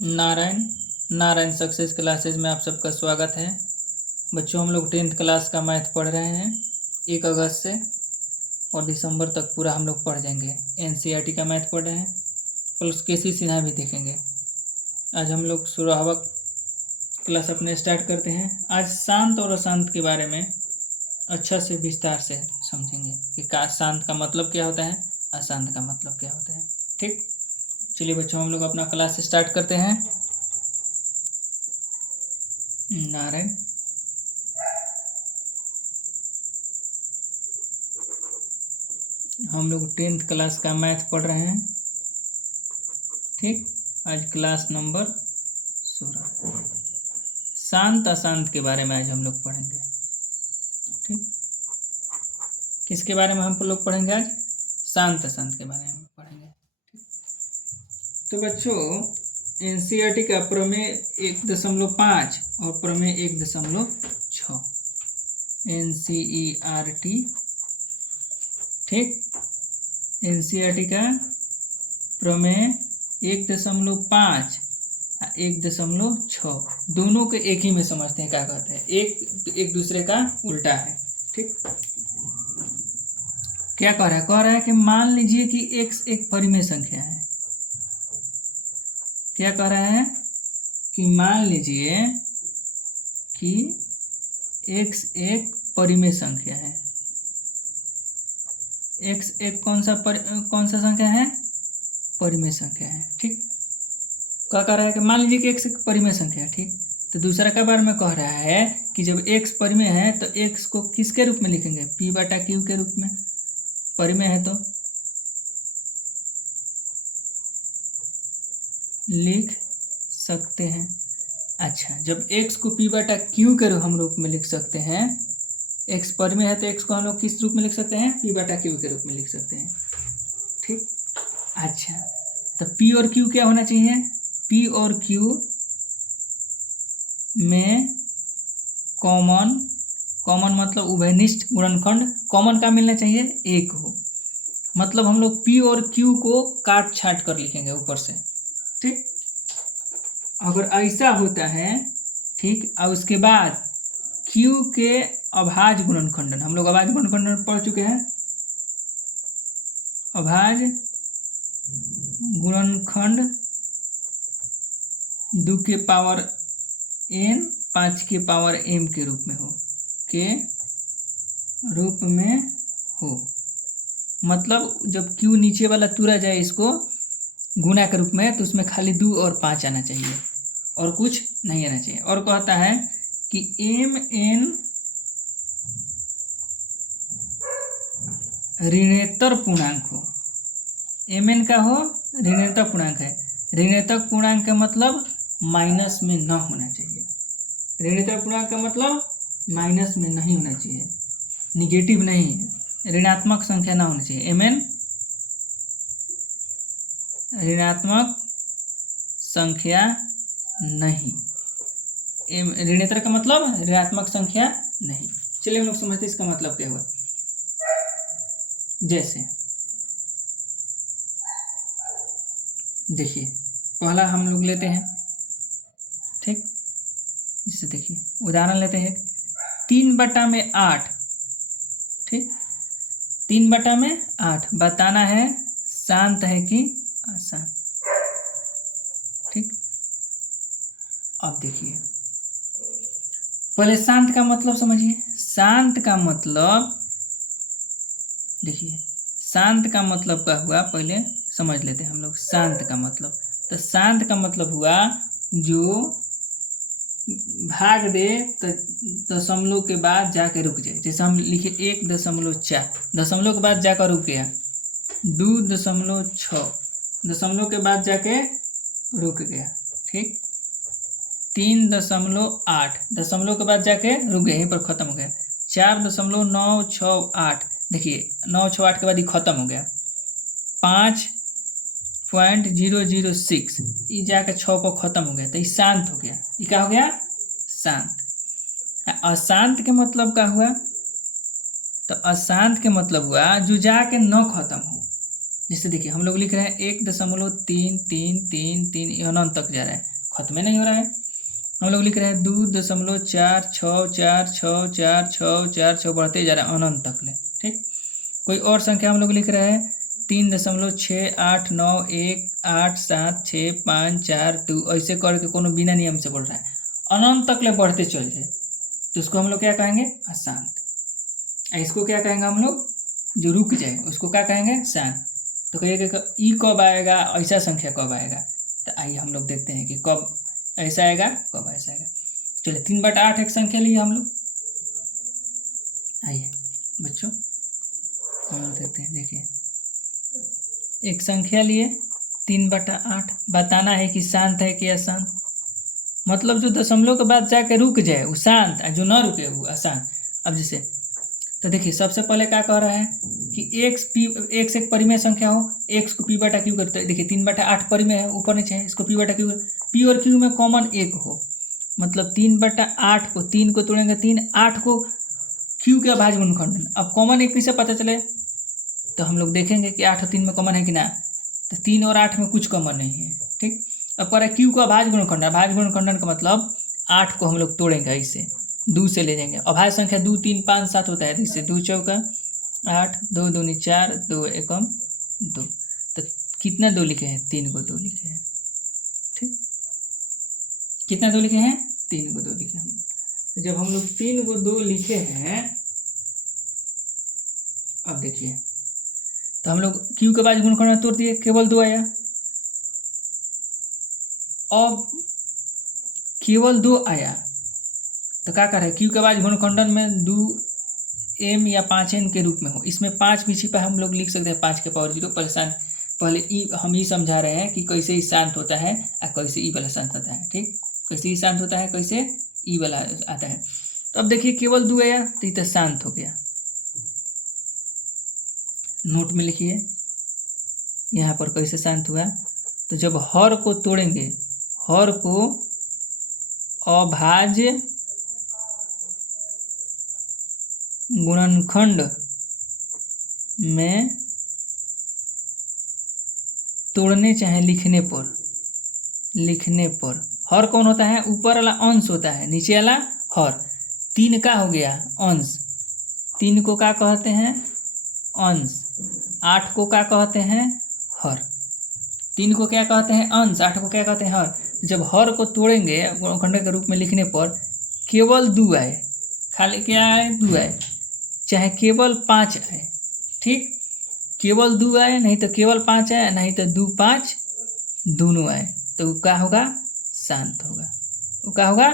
Narayan Narayan success classes में आप सबका स्वागत है। बच्चों, हम लोग 10th क्लास का मैथ पढ़ रहे हैं 1 अगस्त से और दिसंबर तक पूरा हम लोग पढ़ जाएंगे। एनसीईआरटी का मैथ पढ़ रहे हैं प्लस केसी सिन्हा भी देखेंगे। आज हम लोग शुरुआत क्लास अपने स्टार्ट करते हैं। आज शांत और अशांत के बारे में अच्छा से विस्तार से समझेंगे कि शांत का मतलब क्या होता है, अशांत का मतलब क्या होता है। ठीक, चलिए बच्चों, हम लोग अपना क्लास स्टार्ट करते हैं। नारायण हम लोग 10th क्लास का मैथ पढ़ रहे हैं। ठीक, आज क्लास नंबर 16 शांत अशांत के बारे में आज हम लोग पढ़ेंगे। ठीक, किसके बारे में हम लोग पढ़ेंगे आज? शांत अशांत के बारे में पढ़ेंगे। तो बच्चों, एनसीईआरटी का प्रमेय 1.5 और प्रमेय 1.6 एनसीईआरटी। ठीक, एनसीईआरटी का प्रमेय 1.5 1.6 दोनों के एक ही में समझते हैं। क्या कहते हैं? एक दूसरे का उल्टा है। ठीक, क्या कह रहा है? कह रहा है कि मान लीजिए कि x एक परिमेय संख्या है। क्या कह रहा है? कि मान लीजिए कि x एक परिमेय संख्या है। x एक कौन सा संख्या है? परिमेय संख्या है। ठीक, क्या कह रहा है कि मान लीजिए कि x एक परिमेय संख्या है। ठीक, तो दूसरा के बारे में कह रहा है कि जब x परिमेय है तो x को किसके रूप में लिखेंगे? p/q के रूप में। परिमेय है तो लिख सकते हैं। अच्छा, जब x को p/q के हम रूप में लिख सकते हैं, x परिमेय है तो x को हम लोग किस रूप में लिख सकते हैं? p/q के रूप में लिख सकते हैं। ठीक, अच्छा, तो p और q क्या होना चाहिए? p और q में कॉमन मतलब उभयनिष्ठ गुणनखंड कॉमन का मिलना चाहिए, एक हो। मतलब हम लोग p और q को काट छाट कर लिखेंगे ऊपर से। ठीक, अगर ऐसा होता है, ठीक, और उसके बाद q के अभाज्य गुणनखंडन, हम लोग अभाज्य गुणनखंडन पढ़ चुके हैं। अभाज्य गुणनखंड 2 के पावर n 5 के पावर m के रूप में हो। मतलब जब q नीचे वाला तुरा जाए इसको गुणा के रूप में, तो उसमें खाली 2 और 5 आना चाहिए और कुछ नहीं आना चाहिए। और कहता है कि mn ऋणेतर पूर्णांक हो। mn का हो ऋणेतर पूर्णांक है। ऋणेतर पूर्णांक का मतलब माइनस में न होना चाहिए। ऋणेतर पूर्णांक का मतलब माइनस में नहीं होना चाहिए, निगेटिव नहीं, ऋणात्मक संख्या ना होनी चाहिए। mn ऋणात्मक संख्या नहीं। ऋणेतर का मतलब ऋणात्मक संख्या नहीं। चलिए हम लोग समझते हैं इसका मतलब क्या हुआ। जैसे देखिए, पहला हम लोग लेते हैं। ठीक, जैसे देखिए उदाहरण लेते हैं 3/8। ठीक, 3/8 बताना है शांत है कि अशांत। ठीक, अब देखिए पहले शांत का मतलब समझिए। शांत का मतलब देखिए, शांत का मतलब क्या हुआ पहले समझ लेते हैं हम लोग। शांत का मतलब, तो शांत का मतलब हुआ जो भाग दे तो दशमलव के बाद जाके रुक जाए। जैसे हम लिखे 1.4, दशमलव के बाद जाकर रुक गया। 2.6 दशमलव के बाद जाके रुक गया। ठीक, 3.8 दशमलव के बाद जाके रुक गया, यहीं पर खत्म हो गया। 4.968 देखिए 968 के बाद ये खत्म हो गया। 5.006 ये जाके 6 पर खत्म हो गया, तो ये शांत हो गया। ये क्या हो गया? शांत। अशांत के मतलब क्या हुआ? तो अशांत के मतलब हुआ जो जाके न खत्म हो। जैसे देखिए हम लोग लिख रहे हैं 1.33333 ये अनंत तक जा रहा है, खत्म नहीं हो रहा है। हम लोग लिख रहे हैं 2.4644444 बढ़ते जा रहा है अनंत तक ले। ठीक, कोई और संख्या हम लोग लिख रहे हैं 3.6891876542 ऐसे करके कोनो बिना नियम से बढ़ रहा है, अनंत तक ले बढ़ते चल जाए तो उसको हम लोग क्या कहेंगे, अशांत। इसको क्या कहेंगे हम लोग, जो रुक जाए उसको क्या कहेंगे, शांत। तो कहिएगा ई कब आएगा, ऐसा संख्या कब आएगा, तो आइए हम लोग देखते हैं कि कब ऐसा आएगा कब ऐसा आएगा। चलिए 3/8 एक संख्या लिए हम लोग, आइए बच्चों हम लोग देखते हैं। देखिए एक संख्या लिए 3/8, बताना है कि शांत है कि अशांत, मतलब जो दशमलव के बाद जाके रुक जाए वो शांत, जो न रुके वो अशांत। अब जैसे तो देखिए सबसे पहले क्या कह रहा है कि एक्स एक परिमेय संख्या हो, एक्स को p/q करते हैं। देखिए 3/8 परिमेय है, ऊपर नीचे है, इसको p/q, p और q में कॉमन 1 हो, मतलब 3/8 को 3 को तोड़ेंगे 3, 8 को q के अभाज्य गुणनखंड। अब कॉमन 1 कैसे पता चले, तो हम लोग देखेंगे कि 8 और 3 में कॉमन है कि ना, तो 3 और 8 में कुछ कॉमन नहीं है। ठीक, अब कह रहा है q को अभाज्य गुणनखंड, अभाज्य गुणनखंडन का मतलब 8 को हम लोग तोड़ेंगे, इसे 2 से ले जाएंगे। अभाज्य संख्या 2 3 5 7 होता है, तो इससे 2 चौका 8, 2 दूनी 4, 2 एकम 2, तो कितना 2 लिखे हैं, 3 को 2 लिखे हैं। ठीक, कितना 2 लिखे हैं, 3 को 2 लिखे हैं। तो जब हम लोग 3 को 2 लिखे हैं, अब देखिए तो हम लोग q के बाद गुणनखंड तोड़ दिए, केवल 2 आया। अब केवल 2 आया तो क्या कर रहे हैं, q के बाद गुणनखंडन में 2m या 5n के रूप में हो, इसमें 5 भी छिपा हम लोग लिख सकते हैं 5 के पावर 0। पहले हम ये समझा रहे हैं कि कैसे ई शांत होता है और कैसे ई वाला शांत होता है। ठीक, कैसे ई शांत होता है, कैसे ई वाला आता है। तो अब देखिए केवल 2 आया तो ये तो शांत हो गया। नोट में लिखिए यहाँ पर कैसे शांत हुआ, तो जब हर को तोड़ेंगे, हर को अभाज्य गुणनखंड में तोड़ने चाहे लिखने पर हर कौन होता है, ऊपर वाला अंश होता है, नीचे वाला हर। 3 का हो गया अंश, 3 को क्या कहते हैं, अंश। 8 को क्या कहते हैं, हर। 3 को क्या कहते हैं, अंश। 8 को क्या कहते हैं, हर। जब हर को तोड़ेंगे गुणनखंड के रूप में लिखने पर केवल 2 आए, खाली क्या आए, 2 आए, चाहे केवल 5 आए। ठीक, केवल 2 आए, नहीं तो केवल 5 आए, नहीं तो 2 5 दोनों आए, तो वो क्या होगा, शांत होगा। वो क्या होगा,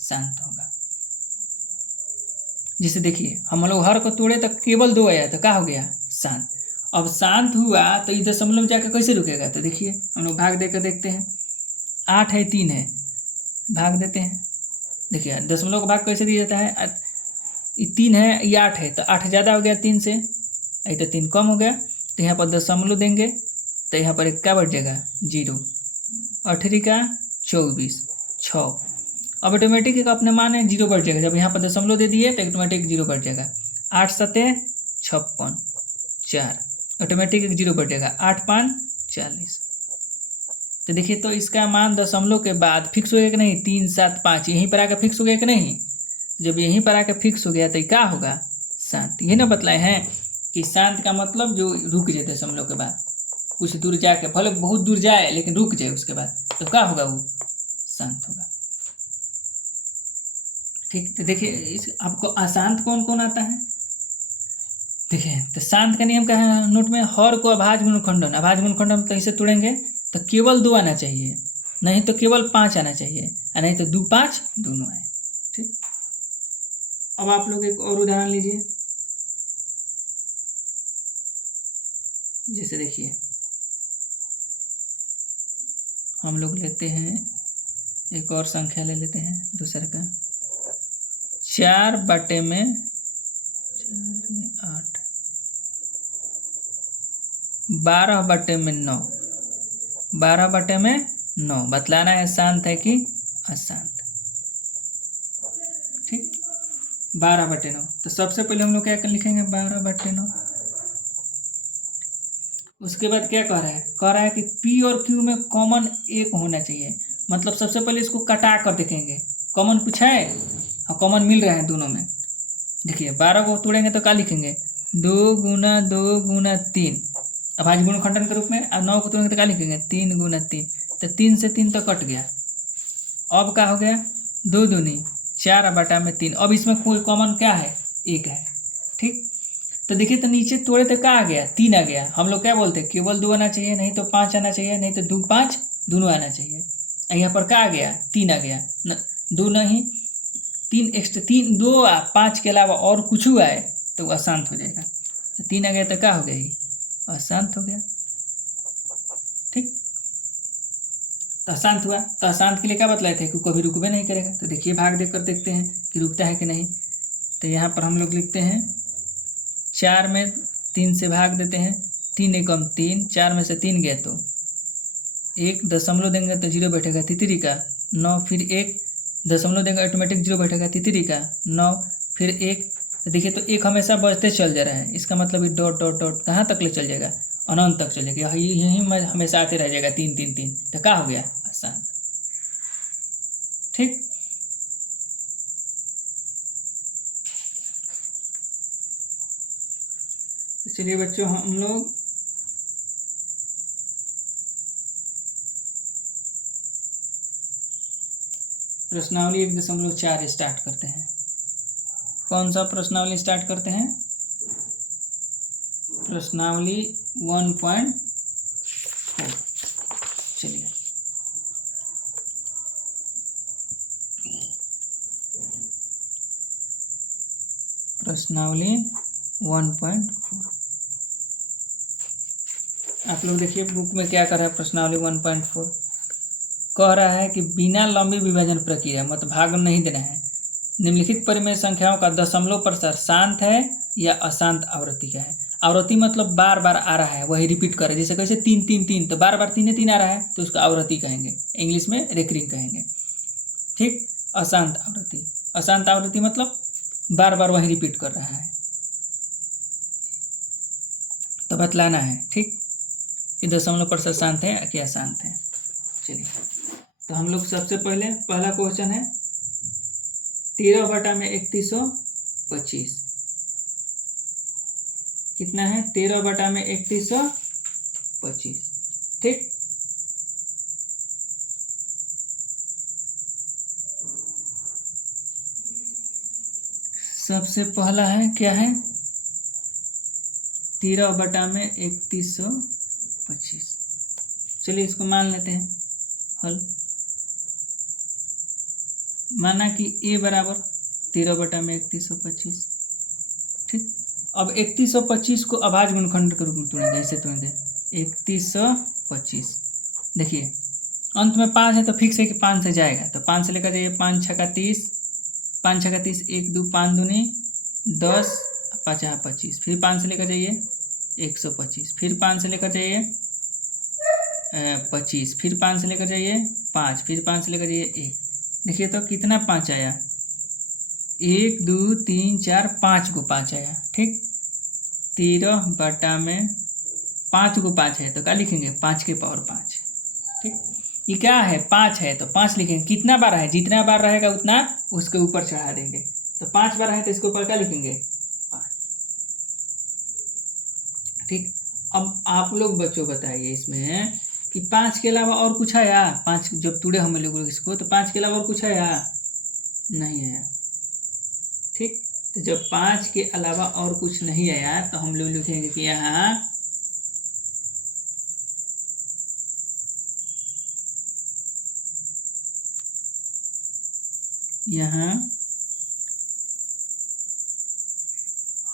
शांत होगा। जैसे देखिए हम लोग हर को तोड़े तो केवल 2 आया, तो क्या हो गया, शांत। अब शांत हुआ तो ये दशमलव में जाकर कैसे रुकेगा, तो देखिए हम लोग भाग देकर देखते हैं। 8 है 3 है, भाग देते हैं। देखिए दशमलव का भाग कैसे दिया जाता है, ये 3 है ये 8 है, तो 8 ज़्यादा हो गया 3 से, ये तो 3 कम हो गया, तो यहाँ पर दशमलव देंगे तो यहाँ पर एक क्या बढ़ जाएगा, 0। 8 का 24 6। अब ऑटोमेटिक एक अपने मान है 0 बढ़ जाएगा, जब यहाँ पर दशमलव दे दिए तो ऑटोमेटिक 0 बढ़ जाएगा। 8 7 56 4, ऑटोमेटिक एक 0 बढ़ जाएगा। 8 5 40। तो देखिए तो इसका मान दशमलव के बाद फिक्स हो गया कि नहीं, 3 7 5 यहीं पर आकर फिक्स हो गया कि नहीं। जब यहीं पर आकर फिक्स हो गया तो क्या होगा, शांत। ये ना बतलाए हैं कि शांत का मतलब जो रुक जाए दशमलव के बाद, कुछ दूर जाके, भले बहुत दूर जाए लेकिन रुक जाए उसके बाद, तो क्या होगा, वो शांत होगा। ठीक, तो देखिए इस आपको अशांत कौन कौन आता है, देखिए तो शांत का नियम क्या है, नोट में, हर को अभाज्य गुणनखंडन, अभाज्य गुणनखंडन तो इसे तोड़ेंगे तो केवल 2 आना चाहिए, नहीं तो केवल 5 आना चाहिए, और नहीं तो 2 5 दोनों आए। ठीक, अब आप लोग एक और उदाहरण लीजिए। जैसे देखिए हम लोग लेते हैं एक और संख्या ले लेते हैं दूसरे का, 4/8, 12/9, 12/9 बतलाना है शांत है कि अशांत। ठीक, 12/9, तो सबसे पहले हम लोग क्या लिखेंगे, 12/9। उसके बाद क्या कह रहा है कि P और Q में कॉमन एक होना चाहिए। मतलब सबसे पहले इसको कटा कर देखेंगे, कॉमन पूछा है, हाँ कॉमन मिल रहा है दोनों में। देखिए 12 को तोड़ेंगे तो क्या लिखेंगे, 2 गुना 2 गुना 3 अभाज्य गुणनखंडन के रूप में। और 9 को तोड़ेंगे तो क्या लिखेंगे, 3 गुना 3, तो 3 से 3 तो कट गया। अब क्या हो गया, 2 दूनी 4 बटा में 3। अब इसमें कोई कॉमन क्या है, एक है। ठीक, तो देखिए तो नीचे तोड़े तो क्या आ गया, 3 आ गया। हम लोग क्या बोलते हैं, केवल 2 आना चाहिए, नहीं तो 5 आना चाहिए, नहीं तो 2 5 दोनों आना चाहिए। यहाँ पर क्या आ गया, 3 आ गया न, 2 नहीं 3 एक्स्ट्रा, 3 2 5 के अलावा और कुछ आए तो वो अशांत हो जाएगा। तो 3 आ गया तो क्या हो गया, ये अशांत हो गया। ठीक, तो अशांत हुआ, तो अशांत के लिए क्या बतलाए थे कि कभी रुकबे नहीं करेगा। तो देखिए भाग देकर देखते हैं कि रुकता है कि नहीं। तो यहाँ पर हम लोग लिखते हैं 4 में 3 से भाग देते हैं, 3 एकम 3, 4 में से 3 गया तो 1 दशमलव देंगे तो 0 बैठेगा तितरी का 9, फिर 1 दशमलव देंगे ऑटोमेटिक 0 बैठेगा तितरी का 9, फिर 1। तो देखिए तो 1 हमेशा बचते चल जा रहा है, इसका मतलब ये डॉट डॉट डॉट कहाँ तक ले चल जाएगा, अनंत तक चलेगा, यही हमेशा आते रह जाएगा 3 3 3। तो क्या हो गया, अशांत। ठीक, तो चलिए बच्चों हम लोग प्रश्नावली 1.4 स्टार्ट करते हैं। कौन सा प्रश्नावली स्टार्ट करते हैं, प्रश्नावली 1.4। चलिए प्रश्नावली 1.4 आप लोग देखिए बुक में क्या कर रहा है। प्रश्नावली 1.4 कह रहा है कि बिना लंबी विभाजन प्रक्रिया, मतलब भाग नहीं देना है, निम्नलिखित परिमेय संख्याओं का दशमलव प्रसार शांत है या अशांत आवृत्ति का है। आवृत्ति मतलब बार बार आ रहा है, वही रिपीट कर रहा है। जैसे कैसे 3 3 3, तो बार बार 3 3 आ रहा है तो उसको आवृत्ति कहेंगे, इंग्लिश में रेकरिंग कहेंगे। ठीक, अशांत आवृत्ति, अशांत आवृत्ति मतलब बार बार वही रिपीट कर रहा है, तो बतलाना है। ठीक, कि दशमलव प्रसार शांत है कि अशांत है। चलिए तो हम लोग सबसे पहला क्वेश्चन है 13 बटा में 3125 कितना है, 13 बटा में 3125। ठीक, सबसे पहला है क्या है, 13 बटा में 3125। चलिए इसको मान लेते हैं हल। माना कि ए बराबर 13 बटा में 3125। ठीक, अब 3125 को अभाज्य गुणनखंड के रूप में तोड़ेंगे, ऐसे तोड़ेंगे 3125। देखिए अंत में 5 है तो फिक्स है कि 5 से जाएगा, तो 5 से लेकर जाइए, 5 छक्का 30, 5 छक्का 30, 1 2 5 दूनी 10, 5 25, फिर 5 से लेकर जाइए 125, फिर 5 से लेकर जाइए 25, फिर 5 से लेकर जाइए 5, फिर 5 से लेकर जाइए 1। देखिए तो कितना 5 आया, 1 2 3 4 5 को 5 आया। ठीक, 13 बटा में 5 को 5 है तो क्या लिखेंगे, 5 के पावर 5। ठीक, ये क्या है, 5 है तो 5 लिखेंगे। कितना बार है, जितना बार रहेगा उतना उसके ऊपर चढ़ा देंगे। तो 5 बार है तो इसके ऊपर क्या लिखेंगे, 5। ठीक, अब आप लोग बच्चों बताइए इसमें कि 5 के अलावा और कुछ आया, 5 जब तोड़े हम लोग इसको तो 5 के अलावा और कुछ आया नहीं आया। ठीक, तो जब 5 के अलावा और कुछ नहीं आया तो हम लोग लिखेंगे कि यहाँ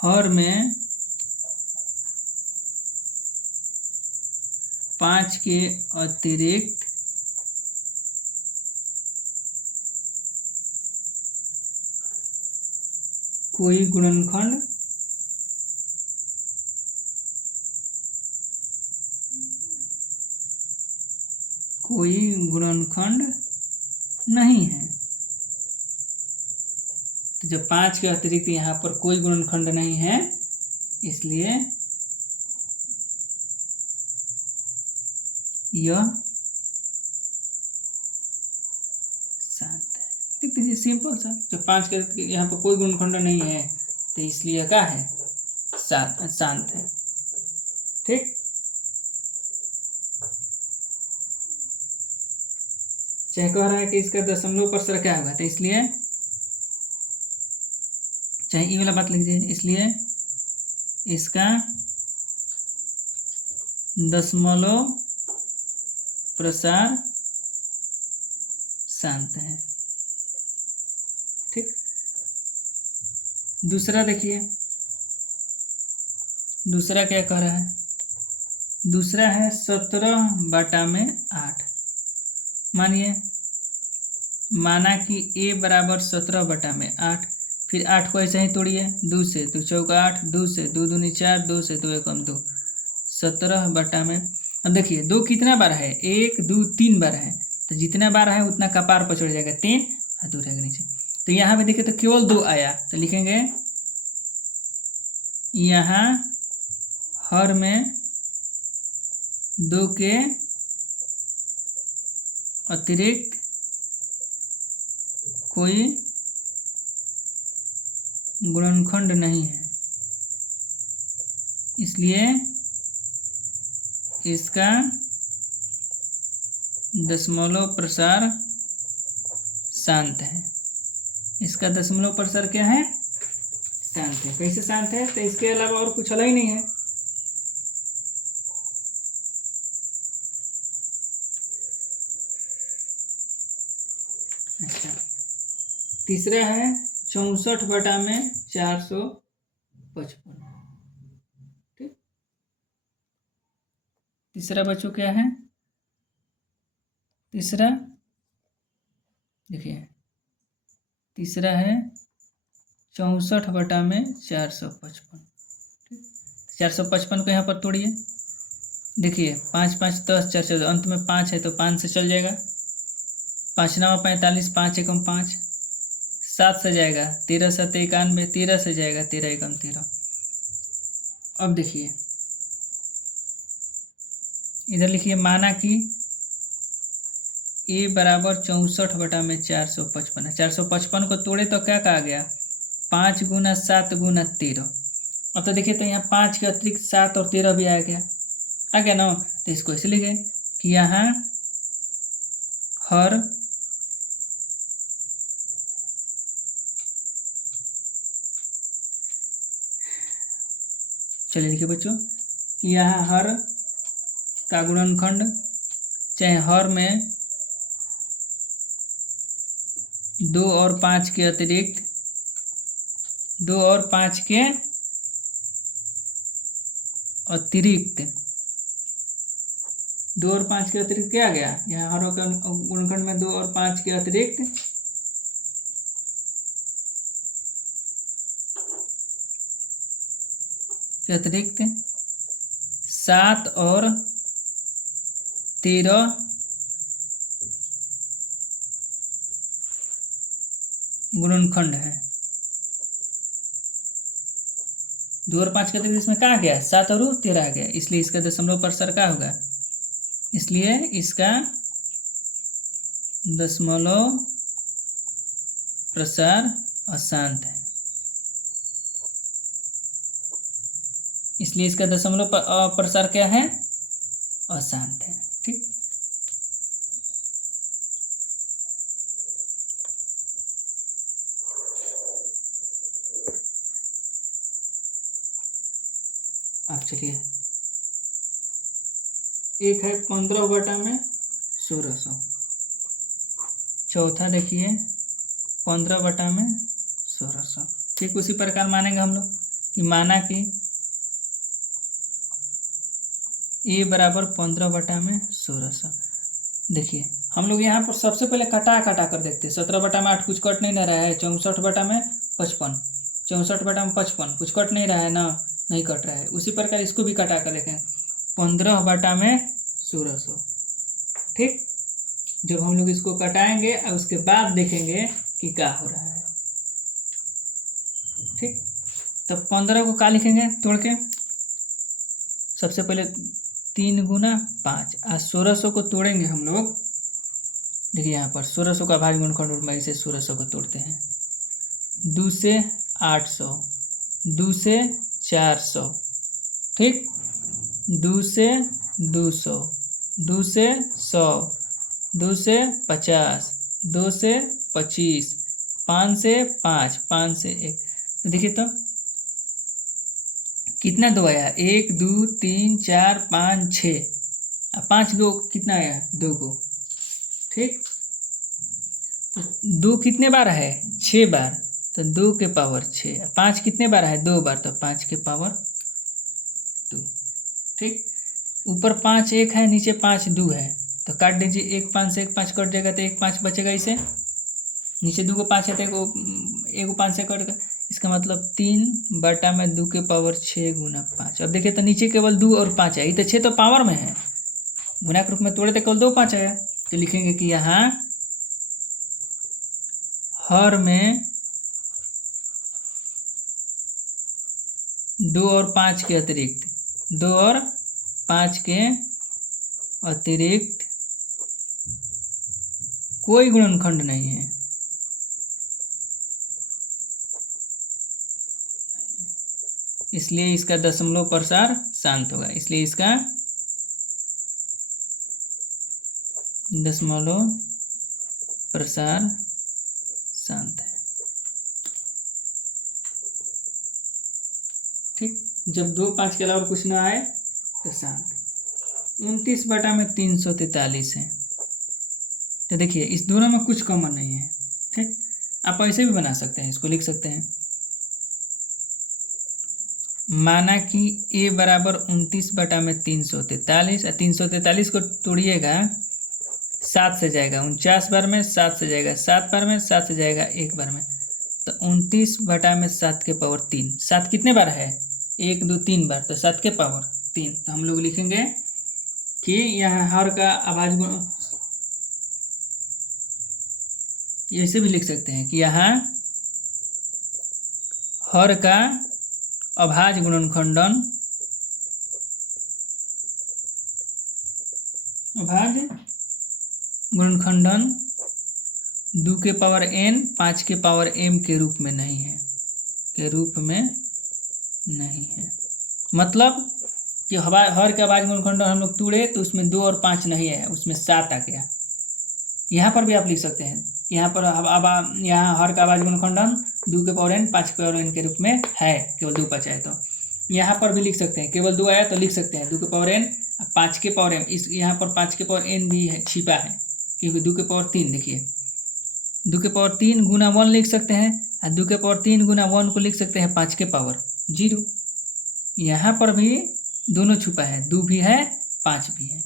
हर में 5 के अतिरिक्त कोई गुणनखंड नहीं है। तो जब 5 के अतिरिक्त यहाँ पर कोई गुणनखंड नहीं है, इसलिए यह शांत है। लिख दीजिए सिंपल सा। जब 5 के यहाँ पर कोई गुणनखंड नहीं है तो इसलिए क्या है, शांत है। ठीक, चाहे कह रहा है कि इसका दशमलव प्रसर क्या होगा, तो इसलिए चाहे ये वाला बात लिख दीजिए, इसलिए इसका दशमलव प्रसार शांत है। ठीक, दूसरा देखिए, दूसरा क्या कह रहा है, दूसरा है 17/8। मानिए, माना कि a बराबर 17/8, फिर 8 को ऐसे ही तोड़िए, 2 से 2 चौका 8, 2 से 2 दूनी 4, 2 से 2 एकम 2, 17/। अब देखिए 2 कितना बार है, 1 2 3 बार है, तो जितना बार है उतना कपार पर चढ़ जाएगा, 3 और 2 रहेगा नीचे। तो यहाँ पे देखिए तो केवल 2 आया, तो लिखेंगे यहाँ हर में 2 के अतिरिक्त कोई गुणनखंड नहीं है, इसलिए इसका दशमलव प्रसार शांत है। इसका दशमलव प्रसार क्या है, शांत है। कैसे शांत है, तो इसके अलावा और कुछ अलग ही नहीं है। अच्छा, तीसरा है 64/455। ठीक, तीसरा बच्चों क्या है, तीसरा देखिए, तीसरा है 64/455। 455 को यहाँ पर तोड़िए, देखिए 5 5 10 4 14, अंत में 5 है तो 5 से चल जाएगा, 5 9 45, 5 एकम 5, 7 से जाएगा, 13 7 91, 13 से जाएगा, 13 एकम 13। अब देखिए इधर लिखिए, माना कि a बराबर 64/455 है। 455 को तोड़े तो क्या कहा गया, 5 × 7 × 13। अब तो देखिए तो यहाँ 5 के अतिरिक्त 7 और 13 भी आ गया ना, तो इसको ऐसे लिखे कि यहाँ हर चलिए लिखिए बच्चों कि यहाँ हर का गुणनखंड, चाहे हर में 2 और 5 के अतिरिक्त 2 और 5 के अतिरिक्त 2 और 5 के अतिरिक्त क्या आ गया, यहाँ हर का गुणनखंड में 2 और 5 के अतिरिक्त 7 और 13 गुणनखंड है। 2 और 5 के अतिरिक्त इसमें क्या आ गया, 7 और 13 आ गया, इसलिए इसका दशमलव प्रसार क्या होगा, इसलिए इसका दशमलव प्रसार अशांत है। इसलिए इसका दशमलव प्रसार क्या है, अशांत है। ठीक, अब चलिए एक है 15/1600। चौथा देखिए 15/1600। ठीक, उसी प्रकार मानेंगे हम लोग कि माना कि a बराबर 15/1600। देखिए हम लोग यहाँ पर सबसे पहले कटा कर देखते हैं। 17/8 कुछ कट नहीं ना रहा है, 64/55, 64/55 कुछ कट नहीं रहा है ना, नहीं कट रहा है। उसी प्रकार इसको भी कटा कर देखें, 15/1600। ठीक, जब हम लोग इसको कटाएंगे और उसके बाद देखेंगे कि क्या हो रहा है। ठीक, तो 15 को क्या लिखेंगे तोड़ के, सबसे पहले 3 गुना 5 आज 1600 को तोड़ेंगे हम लोग। देखिए यहाँ पर 1600 का भाज्य गुणनखंड में इसे 1600 को तोड़ते हैं। 2 से 800, 2 से 400, ठीक, 2 से 200, 2 से 100, 2 से 50, 2 से 25, 5 से 5, 5 से 1। तो देखिए तो कितना 2 आया, 1 2 3 4 5 6, 5 2 कितना आया, 2 को, ठीक। तो 2 कितने बार है, 6 बार, तो 2 के पावर 6। 5 कितने बार है, 2 बार, तो 5 के पावर 2, ठीक। ऊपर 5 1 है, नीचे 5 2 है, तो काट दीजिए। 1 5 से 1 5 कट जाएगा, तो 1 5 बचेगा। इसे नीचे 2 को 5 है, तो 1 5 से कट, इसका मतलब 3 बटा में 2 के पावर 6 गुना 5। अब देखिए तो नीचे केवल 2 और 5 है, ये तो 6 तो पावर में है, गुना के रूप में तोड़े तो केवल 2 5 आया। तो लिखेंगे कि यहाँ हर में 2 और 5 के अतिरिक्त, 2 और 5 के अतिरिक्त कोई गुणनखंड नहीं है। इसलिए इसका दशमलव प्रसार शांत होगा, इसलिए इसका दशमलव प्रसार शांत है, ठीक। जब 2 5 के अलावा कुछ ना आए तो शांत। 29 बटा में 343 है। तो देखिए इस दोनों में कुछ कॉमन नहीं है, ठीक। आप ऐसे भी बना सकते हैं, इसको लिख सकते हैं, माना कि a बराबर 29 बटा में 343, 343 को तोड़िएगा 7 से जाएगा, 49 बार में 7 से जाएगा, 7 बार में 7 से जाएगा, 1 बार में, तो 29 बटा में 7 के पावर 3। 7 कितने बार है, 1 2 3 बार, तो 7 के पावर 3। तो हम लोग लिखेंगे कि यहाँ हर का अभाज्य गुण, ऐसे भी लिख सकते हैं कि यहाँ हर का अभाज्य गुणनखंडन, अभाज्य गुणनखंडन 2 के पावर n 5 के पावर m के रूप में नहीं है, के रूप में नहीं है। मतलब कि हर के अभाज्य गुणनखंडन हम लोग तोड़े तो उसमें 2 और 5 नहीं है, उसमें 7 आ गया। यहाँ पर भी आप लिख सकते हैं, यहाँ पर अब यहाँ हर का अभाज्य गुणनखंडन 2 के पावर n 5 के पावर n के रूप में है, केवल 2 5 आए। तो यहाँ पर भी लिख सकते हैं, केवल 2 आया तो लिख सकते हैं 2 के पावर n 5 के पावर m। इस यहाँ पर 5 के पावर n भी है, छिपा है, क्योंकि 2 के पावर 3, देखिए 2 के पावर 3 गुना 1 लिख सकते हैं, और 2 के पावर 3 गुना 1 को लिख सकते हैं 5 के पावर 0। यहाँ पर भी दोनों छुपा है, 2 भी है 5 भी है,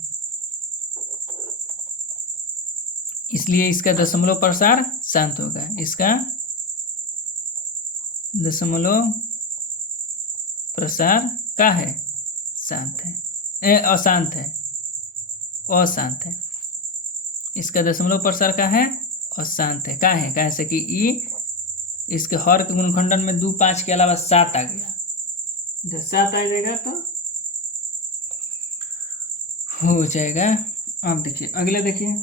इसलिए इसका दशमलव प्रसार शांत होगा, इसका दशमलव प्रसार का है, शांत है, अशांत है, अशांत है। इसका दशमलव प्रसार का है, अशांत है, का है, कैसे कि इसके हर के गुणनखंडन में 2 5 के अलावा 7 आ गया, जब 7 आ जाएगा तो हो जाएगा। अब देखिए अगला, देखिए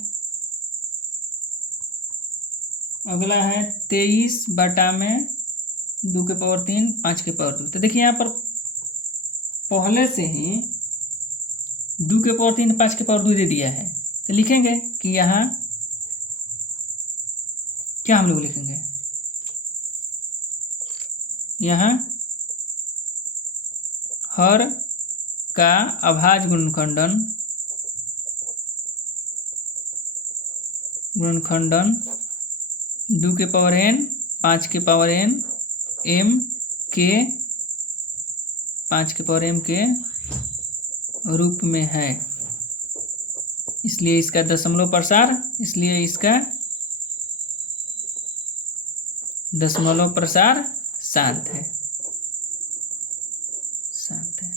अगला है 23 बटा में 2 के पावर 3 5 के पावर 2। तो देखिए यहाँ पर पहले से ही 2 के पावर 3 5 के पावर 2 दे दिया है, तो लिखेंगे कि यहाँ क्या हम लोग लिखेंगे, यहाँ हर का अभाज्य गुणनखंडन 2 के पावर n 5 के पावर n m के 5 के पावर m के रूप में है, इसलिए इसका दशमलव प्रसार, इसलिए इसका दशमलव प्रसार शांत है, शांत है।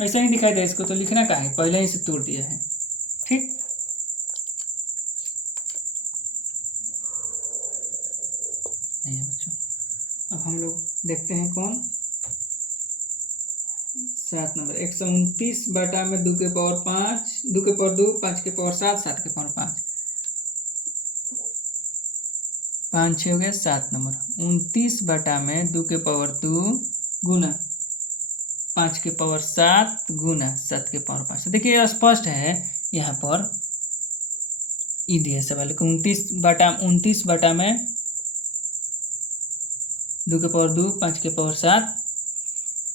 ऐसा नहीं दिखाई दे, इसको तो लिखना का है, पहले ही से तोड़ दिया है, ठीक। बच्चों अब हम लोग देखते हैं कौन 7 नंबर 129 बटा में 2 के पावर 5, 2 के पावर 2, 5 के पावर 7, 7 के पावर 5, 5 6 हो गया 7 नंबर। 29 बटा में 2 के पावर 2 गुना 5 के पावर 7 गुना 7 के पावर 5। तो देखिए स्पष्ट है यहाँ पर ई दिया सवाल कि 29 बटा में 2 के पावर 2, 5 के पावर 7।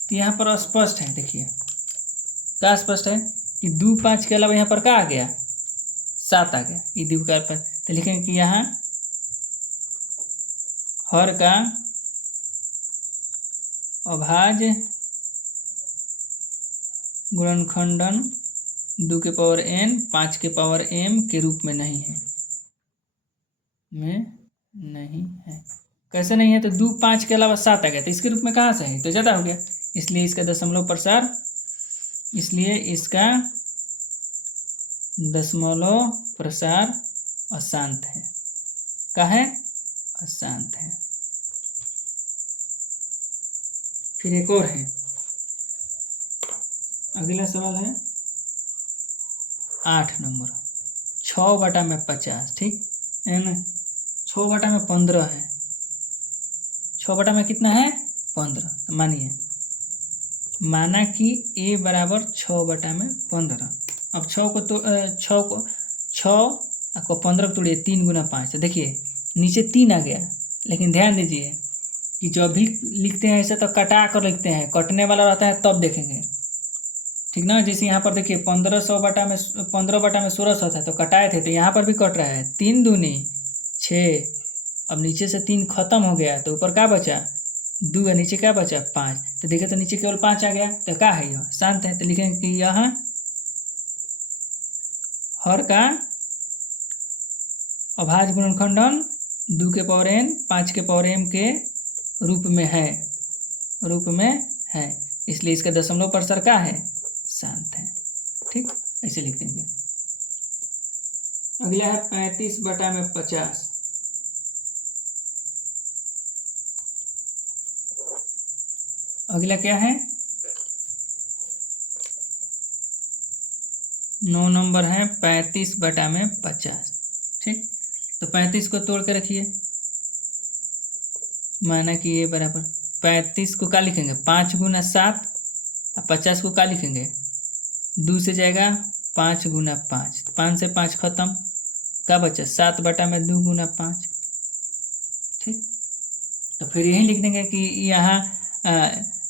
तो यहाँ पर स्पष्ट है, देखिए क्या स्पष्ट है कि 2 5 के अलावा यहाँ पर क्या आ गया, 7 आ गया। ये द्विकार पर तो लिखेंगे कि यहाँ हर का अभाज्य गुणनखंडन 2 के पावर n 5 के पावर m के रूप में नहीं है, कैसे नहीं है, तो 2 5 के अलावा 7 आ गया, तो इसके रूप में कहाँ से है, तो ज़्यादा हो गया, इसलिए इसका दशमलव प्रसार, इसलिए इसका दशमलव प्रसार अशांत है। क्या है, अशांत है। फिर एक और है, अगला सवाल है 8 नंबर 6 बटा में 50, ठीक है ना। 6 बटा में 15 है, 6 बटा में कितना है 15। तो मानिए माना कि a बराबर 6 बटा में 15। अब 6 को 15 को तोड़िए, 3 गुना 5। तो देखिए नीचे 3 आ गया, लेकिन ध्यान दीजिए कि जब भी लिखते हैं ऐसे तो कटा कर लिखते हैं, कटने वाला रहता है तब देखेंगे, ठीक ना। जैसे यहाँ पर देखिए 15 बटा में 1600 था तो कटाए थे, तो यहाँ पर भी कट रहा है, 3 दूनी 6। अब नीचे से 3 खत्म हो गया तो ऊपर क्या बचा 2, नीचे क्या बचा 5। तो देखिए तो नीचे केवल 5 आ गया, तो क्या है, यह शांत है। तो लिखेंगे कि यह हर का अभाज्य गुणनखंडन 2 के पावर n 5 के पावर m के रूप में है, इसलिए इसका दशमलव प्रसार क्या है, शांत है। ठीक, ऐसे लिख देंगे। अगला है 35 बटा में 50। अगला क्या है 9 नंबर है 35 बटा में 50। ठीक, तो 35 को तोड़ के रखिए, माना कि ये बराबर 35 को क्या लिखेंगे 5 गुना 7, 50 को क्या लिखेंगे 2 से जाएगा 5 गुना 5, 5 से 5 खत्म, क्या बचा 7 बटा में 2 गुना 5। ठीक, तो फिर यही लिख देंगे कि यहाँ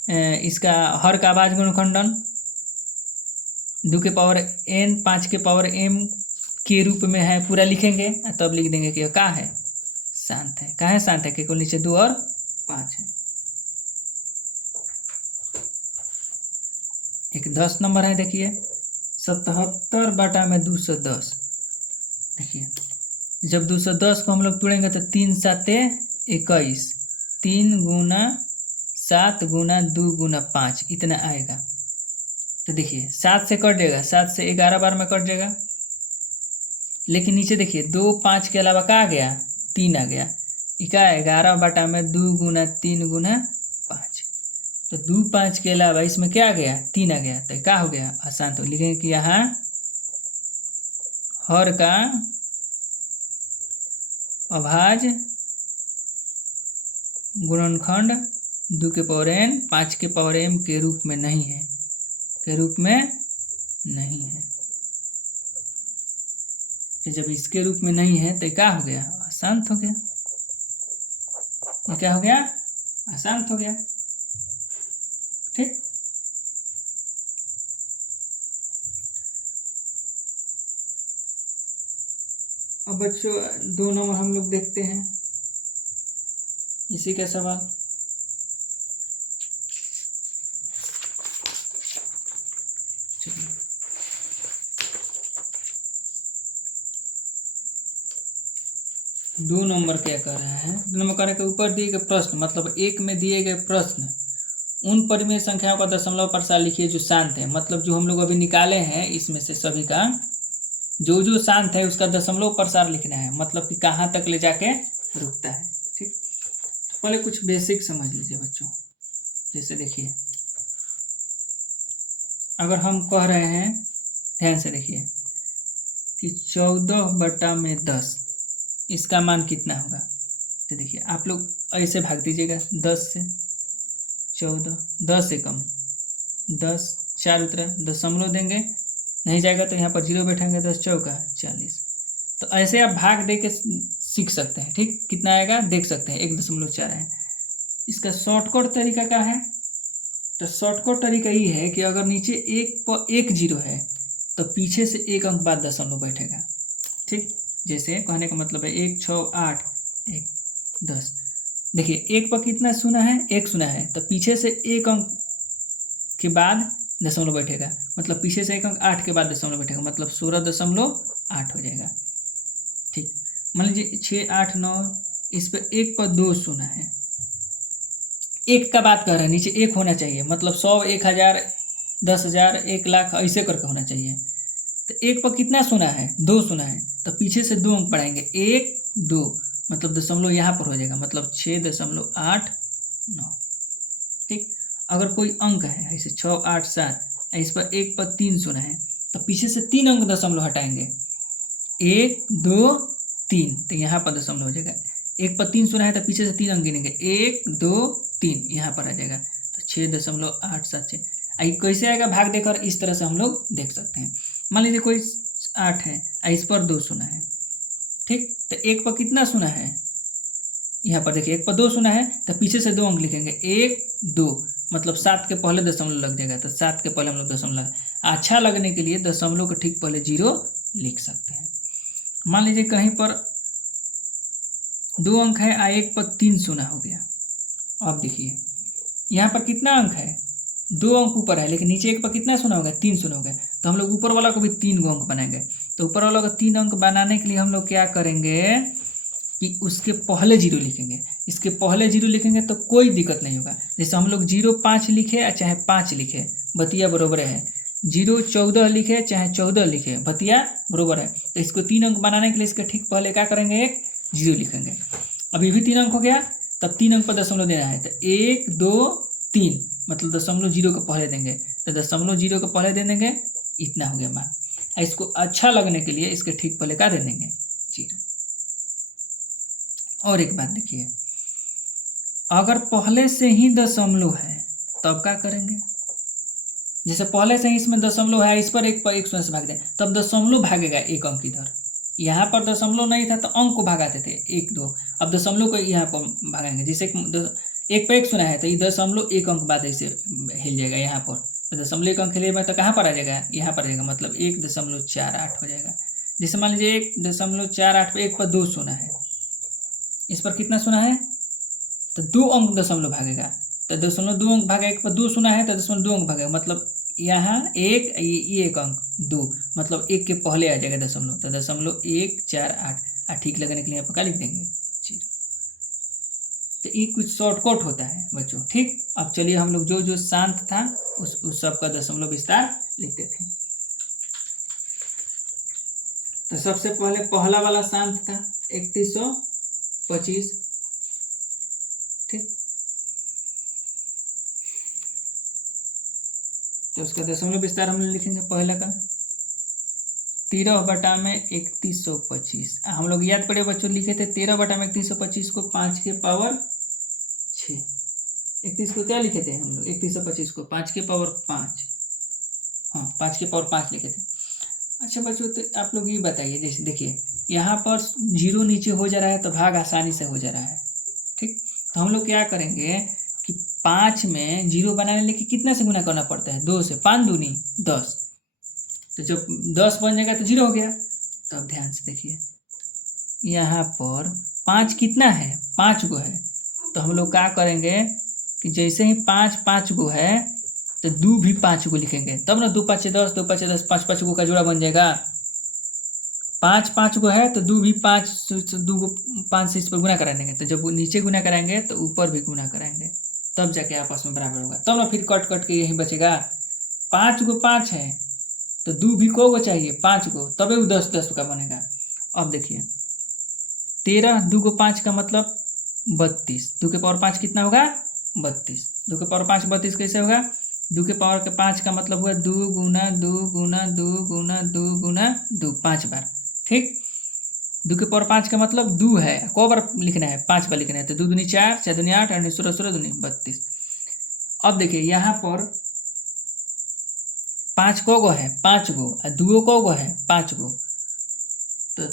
इसका हर का अभाज्य गुणनखंडन 2 के पावर n 5 के पावर m के रूप में है, पूरा लिखेंगे, तब लिख देंगे कि क्या है, शांत है। कहाँ है शांत है, केवल नीचे 2 और 5 है। एक 10 नंबर है, देखिए 77 बटा में 210। देखिए जब 210 को हम लोग तोड़ेंगे तो 3 7 21, 3 गुना 7 गुना 2 गुना 5 इतना आएगा। तो देखिए 7 से कट जाएगा, 7 से 11 बार में कट जाएगा, लेकिन नीचे देखिए 2 5 के अलावा क्या आ गया 3 आ गया, क्या 11 बटा में 2 गुना 3 गुना 5। तो 2 5 के अलावा इसमें क्या आ गया 3 आ गया, तो क्या हो गया अशांत। तो लिखेंगे कि यहाँ हर का अभाज्य गुणनखंड 2 के पावर n 5 के पावर m के रूप में नहीं है, के रूप में नहीं है। तो जब इसके रूप में नहीं है तो क्या हो गया अशांत हो गया, ये क्या हो गया अशांत हो गया। ठीक, अब बच्चों 2 नंबर हम लोग देखते हैं, इसी का सवाल। दो नंबर क्या कर रहा है, 2 नंबर कह रहा है कि ऊपर दिए गए प्रश्न, मतलब एक में दिए गए प्रश्न उन परिमेय संख्याओं का दशमलव प्रसार लिखिए जो शांत है। मतलब जो हम लोग अभी निकाले हैं इसमें से सभी का जो जो शांत है उसका दशमलव प्रसार लिखना है, मतलब कि कहाँ तक ले जाके रुकता है। ठीक, पहले कुछ बेसिक समझ लीजिए बच्चों। जैसे देखिए अगर हम कह रहे हैं, ध्यान से देखिए कि 14/10 इसका मान कितना होगा, तो देखिए आप लोग ऐसे भाग दीजिएगा 10 से। 14, 10 से कम, 10, 4 उतरा, दशमलव देंगे, नहीं जाएगा तो यहाँ पर 0 बैठाएंगे, 10 चौका 40। तो ऐसे आप भाग दे के सीख सकते हैं। ठीक, कितना आएगा देख सकते हैं, 1.4 है। इसका शॉर्टकट तरीका क्या है, तो शॉर्टकट तरीका ये है कि अगर नीचे एक 0 है तो पीछे से एक अंक बाद दशमलव बैठेगा। ठीक, जैसे कहने का मतलब है 1, 6, 8, 1, 10। देखिए एक पर कितना सुना है, 1 सुना है, तो पीछे से एक अंक के बाद दशमलव बैठेगा, मतलब पीछे से एक अंक 8 के बाद दशमलव बैठेगा, मतलब 16.8 हो जाएगा। ठीक, मान लीजिए 6, 8, 9, इस पर 1 पर 2 सुना है, 1 का बात कर रहे हैं, नीचे 1 होना चाहिए, मतलब 100, 1000, 10,000, 1,00,000 ऐसे करके होना चाहिए। तो 1 पर कितना सुना है, 2 सुना है, तो पीछे से 2 अंक पढ़ाएंगे, 1, 2, मतलब दशमलव यहाँ पर हो जाएगा, मतलब 6.89। ठीक, अगर कोई अंक है ऐसे 6, 8, 7, इस पर 1 पर 3 सुना है, तो पीछे से 3 अंक दशमलव हटाएंगे, 1, 2, 3, तो यहाँ पर दशमलव हो जाएगा। 1 पर 3 सुना है तो पीछे से 3 अंक गिनेंगे, 1, 2, 3, यहाँ पर आ जाएगा, तो 6.876। कैसे आएगा भाग देकर, इस तरह से हम लोग देख सकते हैं। मान लीजिए कोई 8 है, इस पर 2 सुना है। ठीक, तो 1 पर कितना सुना है, यहाँ पर देखिए 1 पर 2 सुना है, तो पीछे से 2 अंक लिखेंगे, 1, 2, मतलब 7 के पहले दशमलव लग जाएगा, तो 7 के पहले हम लोग दशमलव, अच्छा लगने के लिए दशमलव के ठीक पहले 0 लिख सकते हैं। मान लीजिए कहीं पर 2 अंक है, 1 पर 3 सुना हो गया। अब देखिए यहाँ पर कितना अंक है, 2 अंक ऊपर है, लेकिन नीचे 1 पर कितना सुना होगा, 3 सुना होगा, तो हम लोग ऊपर वाला को भी 3 अंक बनाएंगे। तो ऊपर वाला को 3 अंक बनाने के लिए हम लोग क्या करेंगे कि उसके पहले 0 लिखेंगे। इसके पहले 0 लिखेंगे तो कोई दिक्कत नहीं होगा। जैसे हम लोग 0, 5 लिखे या चाहे 5 लिखे, बतिया बरोबर है। 0, 14 लिखे चाहे 14 लिखे, बतिया बरोबर है। तो इसको 3 अंक बनाने के लिए इसके ठीक पहले क्या करेंगे, एक 0 लिखेंगे। अभी भी 3 अंक हो गया, तब 3 अंक पर दशमलव देना है, तो 1, 2, 3, मतलब दशमलव 0 को पहले देंगे, तो दशमलव 0 को पहले दे देंगे, इतना हो गया मान। इसको अच्छा लगने के लिए इसके ठीक पहले क्या दे देंगे, 0। और एक बात देखिए, अगर पहले से ही दशमलव है तब क्या करेंगे, जैसे पहले से ही इसमें दशमलव है, इस पर 1 पर 1 से भाग दें, तब दशमलव भागेगा एक अंक इधर। यहाँ पर दशमलव नहीं था तो अंक को भागाते थे 1, 2, अब दशमलव को यहाँ पर भागेंगे। जैसे 1 पर 1 सुना है तो ये दशमलव 1 अंक बाद ऐसे हिल जाएगा यहाँ पर, तो दशमलव 1 अंक हिलेगा तो कहाँ पर आ जाएगा, यहाँ पर आ जाएगा, मतलब 1.48 हो जाएगा। जैसे मान लीजिए 1.48 पर 1 पर 2 सुना है, इस पर कितना सुना है, तो 2 अंक दशमलव भागेगा, तो दशमलव 2 अंक भागा, 1 पर 2 सुना है तो दशमलव 2 अंक भागेगा, मतलब यहाँ 1, ये 1 अंक 2, मतलब 1 के पहले आ जाएगा दशमलव, तो 0.148 ठीक लगने के लिए यहाँ पर क्या लिख देंगे, 0। तो ये कुछ शॉर्टकट होता है बच्चों। ठीक, अब चलिए हम लोग जो जो शांत था उस सब का दशमलव विस्तार लिखते थे। तो सबसे पहले पहला वाला शांत था 3125। ठीक, तो उसका दशमलव विस्तार हम लिखेंगे पहला का 13/3125। हम लोग याद पड़े बच्चों, लिखे थे 13/3125 को 5 के पावर 6। 31 को क्या लिखे थे हम लोग, 3125 को 5 के पावर 5, हाँ 5 के पावर 5 लिखे थे। अच्छा बच्चों, तो आप लोग ये बताइए, जैसे देखिए यहाँ पर 0 नीचे हो जा रहा है तो भाग आसानी से हो जा रहा है। ठीक, तो हम लोग क्या करेंगे कि 5 में 0 बनाने के कितना से गुना करना पड़ता है, 2 से, 5 दूनी 10, तो जब 10 बन जाएगा तो 0 हो गया। तो अब ध्यान से देखिए यहाँ पर 5 कितना है, 5 गो है, तो हम लोग क्या करेंगे कि जैसे ही 5 गो है तो 2 भी 5 गो लिखेंगे, तब ना 2 5 10, 2 5 10, 5 गो का जोड़ा बन जाएगा। 5 गो है तो 2 भी 5, 2 गो 5 से इस पर गुना करा देंगे, तो जब वो नीचे गुना कराएंगे तो ऊपर भी गुना कराएंगे, तब जाके आपस में बराबर होगा, तब ना फिर कट के यही बचेगा। 5 गो 5 है तो 2 भी को चाहिए, 5 गो, तबे वो 10 का बनेगा। अब देखिए 13, 2 को 5 का मतलब 32, 2 के पावर 5 कितना होगा, 32, 2 के पावर 5 32 कैसे होगा, 2 के पावर के 5 का मतलब हुआ 2 गुना 2 गुना 2 गुना 2 गुना 2 5 बार। ठीक, 2 के पावर 5 का मतलब 2 है, को बार लिखना है, 5 बार लिखना है। तो 2 दूनी 4, 4 दूनी 8, 8 16 16 दूनी 32। अब देखिए यहाँ पर 5 को गो है, 5 गो, और 2 को गो है, 5 गो। तो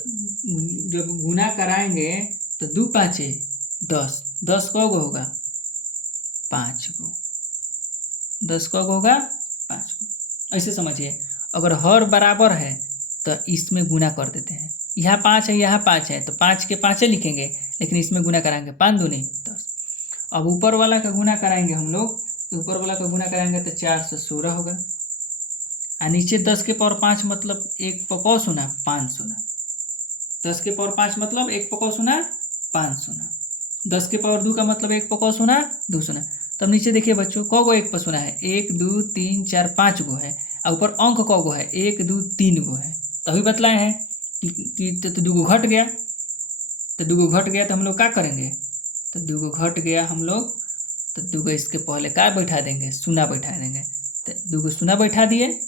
जब गुना कराएंगे तो 2 5 10, 10 को गो होगा 5 गो, 10 को गो होगा 5 गो। ऐसे समझिए, अगर हर बराबर है तो इसमें गुना कर देते हैं। यहाँ 5 है, यहाँ 5 है, तो 5 के 5 लिखेंगे, लेकिन इसमें गुना कराएंगे 5 दूनी 10। अब ऊपर वाला का गुना कराएंगे हम लोग, तो ऊपर वाला का गुना कराएंगे तो 4 से 16 होगा, और नीचे 10 के पावर 5 मतलब 1 पकौ सुना 5 सुना। 10 के पावर 5 मतलब 1 पकौ सुना 5 सुना। 10 के पावर 2 का मतलब 1 पकौ सुना 2 सुना। तब नीचे देखिए बच्चों, कौ गो 1 पर सुना है, 1 2 3 4 5 गो है, और ऊपर अंक कौ गो है, 1 2 3 गो है। तभी बतलाए हैं कि तो 2 गो घट गया, तो 2 गो घट गया तो हम लोग क्या करेंगे, तो 2 गो घट गया हम लोग, तो 2 गो इसके पहले क्या बैठा देंगे, सुना बैठा देंगे। तो 2 गो सुना बैठा दिए,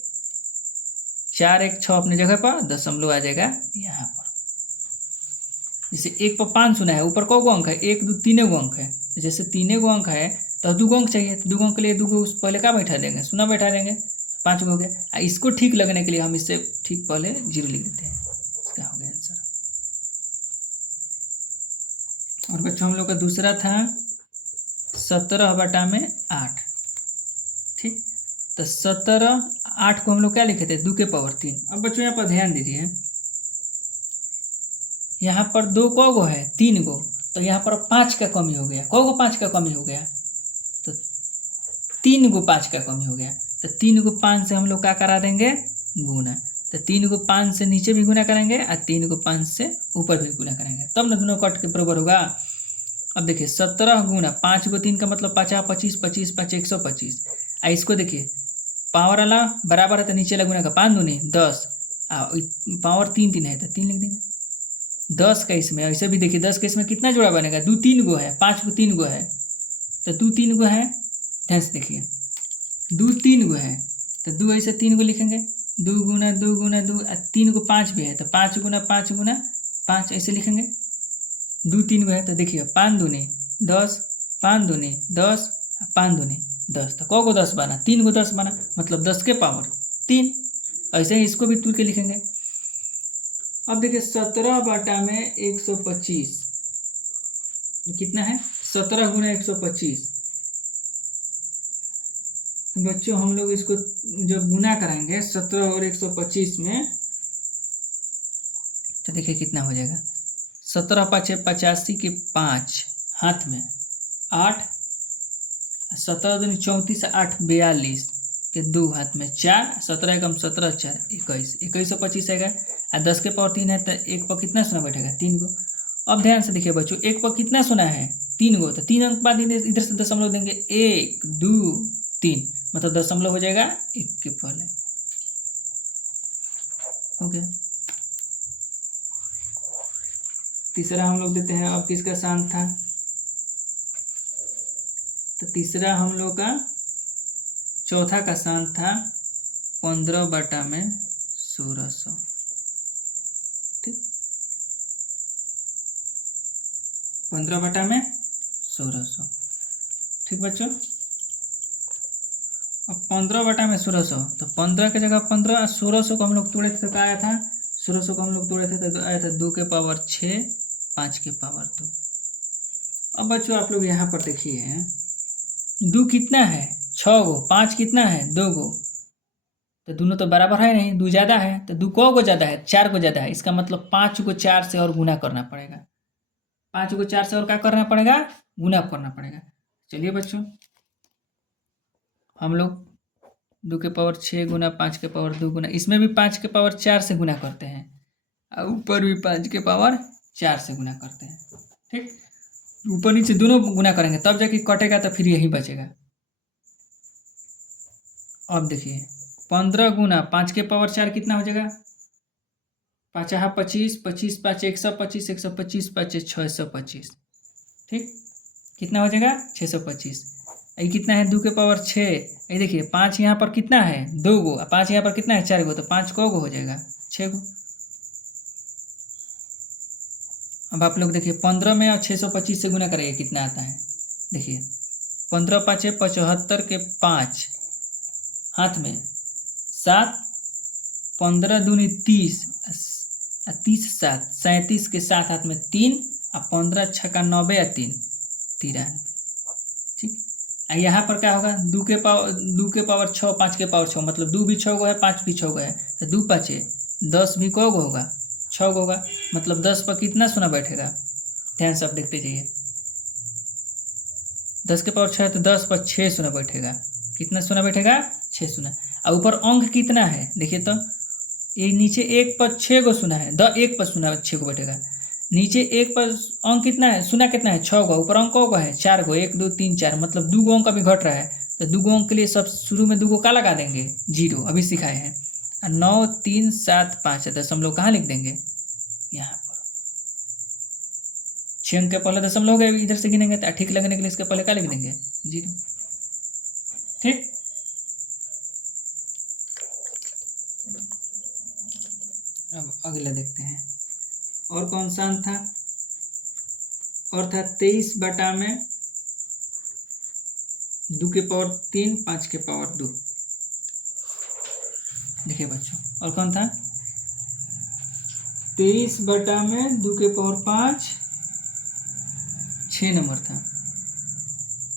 4 1 6 अपनी जगह पर, दशमलव आ जाएगा यहाँ पर। जैसे 1 पर 5 सुना है, ऊपर कौ गो अंक है, 1 2 3 गो अंक है। तो जैसे 3 गो अंक है तो 2 गो अंक चाहिए, तो 2 गो अंक के लिए 2 गो पहले क्या बैठा देंगे, सुना बैठा देंगे, 5 गो हो गया। इसको ठीक लगने के लिए हम इससे ठीक पहले 0 लिख देते हैं, इसका हो गया आंसर। और बच्चों हम लोग का दूसरा था 17/8। ठीक, तो 17 8 को हम लोग क्या लिखे थे, 2 के पावर 3। अब बच्चों यहाँ पर ध्यान दीजिए, यहाँ पर 2 कौ गो है, 3 गो, तो यहाँ पर 5 का कमी हो गया। कौ गो 5 का कमी हो गया, तो 3 गो 5 का कमी हो गया। तो 3 गो 5 से हम लोग क्या करा देंगे, गुना। तो 3 को 5 से नीचे भी गुना करेंगे, और 3 को 5 से ऊपर भी गुना करेंगे, तब ना दोनों कट के बराबर होगा। अब देखिए 17 गुना 5 को 3 का मतलब 50 25 25 5 125। इसको देखिए पावर वाला बराबर है तो नीचे लगुना का 5 दूनी 10, पावर 3 3 है तो 3 लिख देंगे। 10 का इसमें ऐसे भी देखिए 10 का इसमें कितना जोड़ा बनेगा, 2 3 गो है, 5 को 3 गो है, तो 2 3 गो है। ध्यान से देखिए 2 3 गो है, तो 2 ऐसे 3 गो लिखेंगे, 2 गुना 2 गुना 2, 3 को 5 भी है तो 5 गुना 5 गुना 5 ऐसे लिखेंगे। 2 3 गो है तो देखिए 5 दूनी 10, 5 दूनी 10, 5 दूनी 10, तो कौ गो 10 बना, 3 गो 10 बना, मतलब 10 के पावर 3। ऐसे ही इसको भी तूल के लिखेंगे। अब देखिए 17/125 कितना है, 17 गुना 125। तो बच्चों हम लोग इसको जब गुना कराएंगे 17 और 125 में, तो देखिए कितना हो जाएगा, 17 5 85 के 5 हाथ में 8, 17 दूनी 34 8 42 के 2 हाथ में 4, 17 एकम 17 4 21, 2125 आएगा। और 10 के पावर 3 है तो 1 पर कितना सुना बैठेगा, 3 गो। अब ध्यान से देखिए बच्चों, 1 पर कितना सुना है, 3 गो, तो 3 अंक बाद इधर से दशमलव देंगे, 1 2 3, मतलब दशमलव हो जाएगा 1 के पहले। हो गया। तीसरा हम लोग देते हैं, अब किसका शांत था, तो तीसरा हम लोग का चौथा का शांत था 15/1600। ठीक, 15/1600। ठीक बच्चों, अब 15/1600, तो 15 की जगह 15, 1600 को हम लोग तोड़े थे तो क्या आया था, 1600 को हम लोग तोड़े थे तो आया था 2 के पावर 6 5 के पावर 2। अब बच्चों आप लोग यहाँ पर देखिए 2 कितना है, 6 गो, 5 कितना है, 2 गो, तो दोनों तो बराबर है नहीं, 2 ज़्यादा है, तो 2 कौ गो ज़्यादा है, 4 गो ज़्यादा है। इसका मतलब 5 को 4 से और गुना करना पड़ेगा, 5 को 4 से और क्या करना पड़ेगा, गुना करना पड़ेगा। चलिए बच्चों हम लोग 2 के पावर 6 गुना 5 के पावर 2 गुना, इसमें भी 5 के पावर 4 से गुना करते हैं, और ऊपर भी 5 के पावर 4 से गुना करते हैं। ठीक, ऊपर नीचे दोनों गुना करेंगे तब जाके कटेगा, तो फिर यही बचेगा। अब देखिए 15 गुना 5 के पावर 4 कितना हो जाएगा, 5 25 25 5 125 125 5 625। ठीक, कितना हो जाएगा 625। ये कितना है 2 के पावर 6। ये देखिए 5 यहाँ पर कितना है 2 गो, 5 यहाँ पर कितना है 4 गो, तो 5 को हो जाएगा 6 गो। अब आप लोग देखिए 15 में और 625 से गुना करेंगे कितना आता है। देखिए 15 5 75 के 5 हाथ में 7, 15 दूनी 30, 30 7 37 के 7 हाथ में 3 और 15 छक्का 90 या 3 93। ठीक, यहाँ पर क्या होगा 2 के पावर 6 5 के पावर 6 मतलब 2 भी 6 गो है 5 भी 6 गो है, तो 2 5 10 भी को होगा 6 गो होगा, मतलब 10 पर कितना शून्य बैठेगा। ध्यान से आप देखते जाइए, 10 के पावर 6 है तो 10 पर 6 शून्य बैठेगा। कितना शून्य बैठेगा 6 शून्य। और ऊपर अंक कितना है देखिए, तो ये नीचे 1 पर 6 गो शून्य है, 1 पर शून्य 6 को बैठेगा। नीचे 1 पर अंक कितना है शून्य कितना है 6 गो, ऊपर अंक को है 4 गो, 1 2 3 4 मतलब 2 गो अंक अभी घट रहा है, तो 2 गो अंक के लिए सब शुरू में 2 गो का लगा देंगे 0, अभी सिखाए हैं। 9 3 7 5 दशमलव कहाँ लिख देंगे यहाँ पर। 6 अंक के पहले दशमलव गए, इधर से गिनेंगे तो ठीक लगने के लिए इसके पहले क्या लिख देंगे 0। ठीक, अब अगला देखते हैं और कौन सा अंक था, और था 23 बटा में 2 के पावर 3 5 के पावर 2। देखिए बच्चों, और कौन था 23 बटा में 2 के पावर 5 6 नंबर था।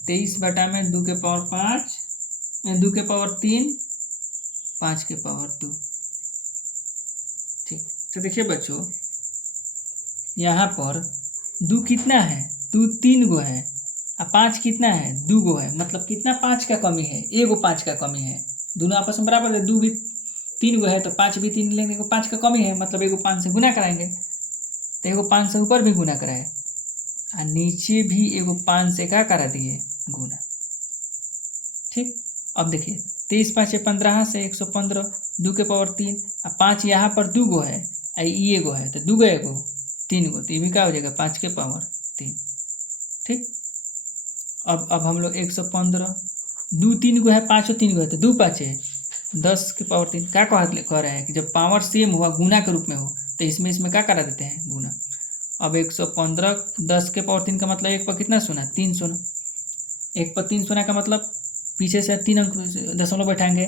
23 बटा में 2 के पावर 5 2 के पावर 3 5 के पावर 2। ठीक, तो देखिए बच्चों यहाँ पर 2 कितना है 2 3 गो है और 5 कितना है 2 गो है, मतलब कितना 5 का कमी है, एगो 5 का कमी है। दोनों आपस में बराबर है, 2 भी 3 गो है तो 5 भी 3 लेंगे, 5 का कमी है मतलब एगो 5 से गुना कराएंगे, तो एगो 5 से ऊपर भी गुना कराए और नीचे भी एगो 5 से क्या करा दिए गुना। ठीक, अब देखिए 23 5 15 से 115 2 के पावर 3 और 5 यहाँ पर 2 गो है और ये गो है तो 2 गो एगो 3 गो, तो ये भी क्या हो जाएगा 5 के पावर 3। ठीक, अब हम लोग 115 2 3 गो है 5 3 गो है तो 2 5 10 के पावर 3। क्या कह रहे हैं कि जब पावर सेम हुआ गुना के रूप में हो तो इसमें क्या करा देते हैं गुना। अब 115 10 के पावर 3 का मतलब 1 पर कितना शून्य 3 शून्य, 1 पर 3 शून्य का मतलब पीछे से 3 अंक दशमलव बैठाएंगे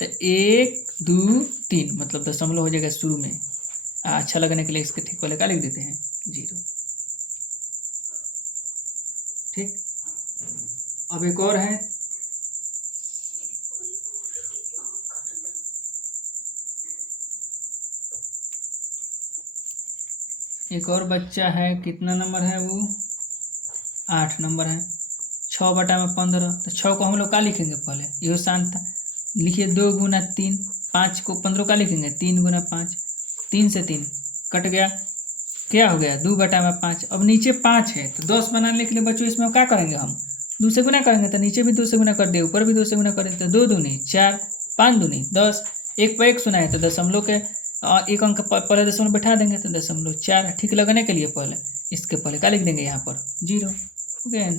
तो 1 2 3 मतलब दशमलव हो जाएगा शुरू में। अच्छा लगने के लिए इसके ठीक पहले क्या लिख देते हैं 0। ठीक, अब एक और है एक और बच्चा है, कितना नंबर है वो 8 नंबर है। 6 बटा में 15 तो 6 को हम लोग क्या लिखेंगे पहले, यह शांत था, लिखिए 2 गुना 3 5 को 15 का लिखेंगे 3 गुना 5, 3 से 3 कट गया, क्या हो गया 2 बटा में 5। अब नीचे 5 है तो 10 बनाने के लिए बच्चों इसमें क्या करेंगे हम 2 से गुना करेंगे, तो नीचे भी 2 से गुना कर दिए ऊपर भी 2 से गुना करेंगे तो 2 दूनी 4 5 दूनी 10, 1 पर 1 सुना है तो दशमलव के 1 अंक पहले दशमलव बैठा देंगे तो 0.4 ठीक लगने के लिए पहले इसके पहले क्या लिख देंगे यहाँ पर 0। हो गया आंसर।